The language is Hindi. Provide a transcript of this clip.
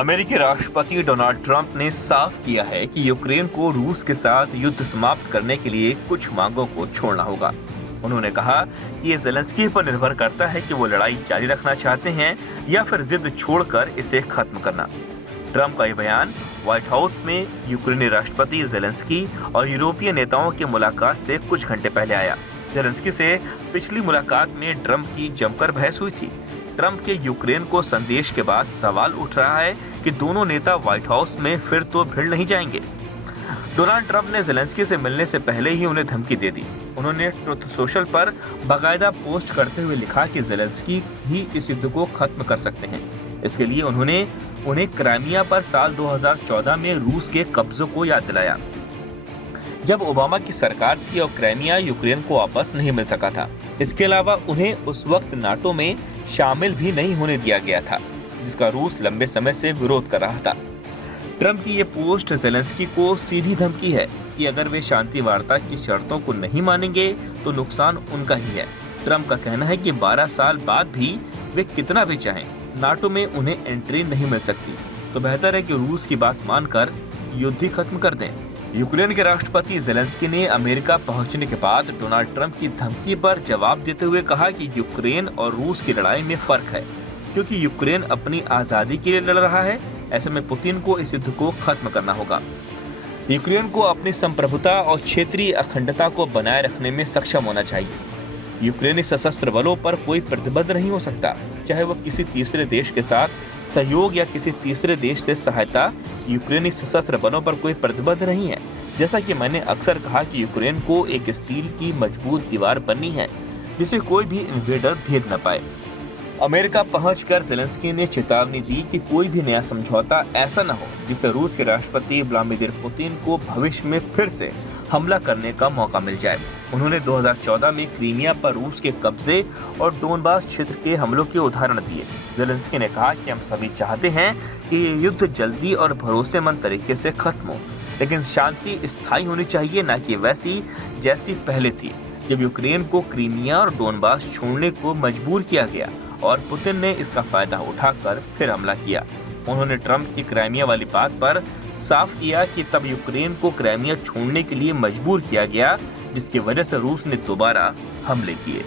अमेरिकी राष्ट्रपति डोनाल्ड ट्रंप ने साफ किया है कि यूक्रेन को रूस के साथ युद्ध समाप्त करने के लिए कुछ मांगों को छोड़ना होगा। उन्होंने कहा कि ये ज़ेलेंस्की पर निर्भर करता है कि वो लड़ाई जारी रखना चाहते हैं या फिर जिद छोड़कर इसे खत्म करना। ट्रंप का ये बयान व्हाइट हाउस में यूक्रेनी राष्ट्रपति ज़ेलेंस्की और यूरोपीय नेताओं की मुलाकात से कुछ घंटे पहले आया। ज़ेलेंस्की से पिछली मुलाकात में ट्रंप की जमकर बहस हुई थी। ट्रंप के यूक्रेन को संदेश के बाद सवाल उठ रहा है कि दोनों नेता व्हाइट हाउस में फिर तो भिड़ नहीं जाएंगे। डोनाल्ड ट्रंप ने ज़ेलेंस्की से मिलने से पहले ही उन्हें धमकी दे दी। उन्होंने ट्रुथ सोशल पर बाकायदा पोस्ट करते हुए लिखा कि ज़ेलेंस्की ही इस युद्ध को खत्म कर सकते हैं। इसके लिए उन्होंने उन्हें क्राइमिया पर साल 2014 में रूस के कब्जों को याद दिलाया, जब ओबामा की सरकार थी और क्राइमिया यूक्रेन को वापस नहीं मिल सका था। इसके अलावा उन्हें उस वक्त नाटो में शामिल भी नहीं होने दिया गया था, जिसका रूस लंबे समय से विरोध कर रहा था। ट्रंप की ये पोस्ट ज़ेलेंस्की को सीधी धमकी है कि अगर वे शांति वार्ता की शर्तों को नहीं मानेंगे तो नुकसान उनका ही है। ट्रंप का कहना है कि 12 साल बाद भी वे कितना भी चाहें, नाटो में उन्हें एंट्री नहीं मिल सकती, तो बेहतर है कि रूस की बात मानकर युद्ध ही खत्म कर दें। यूक्रेन के राष्ट्रपति ज़ेलेंस्की ने अमेरिका पहुंचने के बाद डोनाल्ड ट्रंप की धमकी पर जवाब देते हुए कहा कि यूक्रेन और रूस की लड़ाई में फर्क है, क्योंकि यूक्रेन अपनी आज़ादी के लिए लड़ रहा है। ऐसे में पुतिन को इस युद्ध को खत्म करना होगा। यूक्रेन को अपनी संप्रभुता और क्षेत्रीय अखंडता को बनाए रखने में सक्षम होना चाहिए। यूक्रेनी सशस्त्र बलों पर कोई प्रतिबंध नहीं हो सकता, चाहे वह किसी तीसरे देश के साथ सहयोग या किसी तीसरे देश से सहायता। यूक्रेनी सशस्त्र बलों पर कोई प्रतिबंध नहीं है। जैसा कि मैंने अक्सर कहा कि यूक्रेन को एक स्टील की मजबूत दीवार बननी है, जिसे कोई भी इन्वेडर भेद न पाए। अमेरिका पहुंचकर ज़ेलेंस्की ने चेतावनी दी कि कोई भी नया समझौता ऐसा न हो जिससे रूस के राष्ट्रपति व्लादिमीर पुतिन को भविष्य में फिर से हमला करने का मौका मिल जाए। उन्होंने 2014 में क्रीमिया पर रूस के कब्जे और डोनबास क्षेत्र के हमलों के उदाहरण दिए। ज़ेलेंस्की ने कहा कि हम सभी चाहते हैं कि ये युद्ध जल्दी और भरोसेमंद तरीके से खत्म हो, लेकिन शांति स्थायी होनी चाहिए, न कि वैसी जैसी पहले थी, जब यूक्रेन को क्रीमिया और डोनबास छोड़ने को मजबूर किया गया और पुतिन ने इसका फायदा उठाकर फिर हमला किया। उन्होंने ट्रंप की क्राइमिया वाली बात पर साफ किया कि तब यूक्रेन को क्राइमिया छोड़ने के लिए मजबूर किया गया, जिसकी वजह से रूस ने दोबारा हमले किए।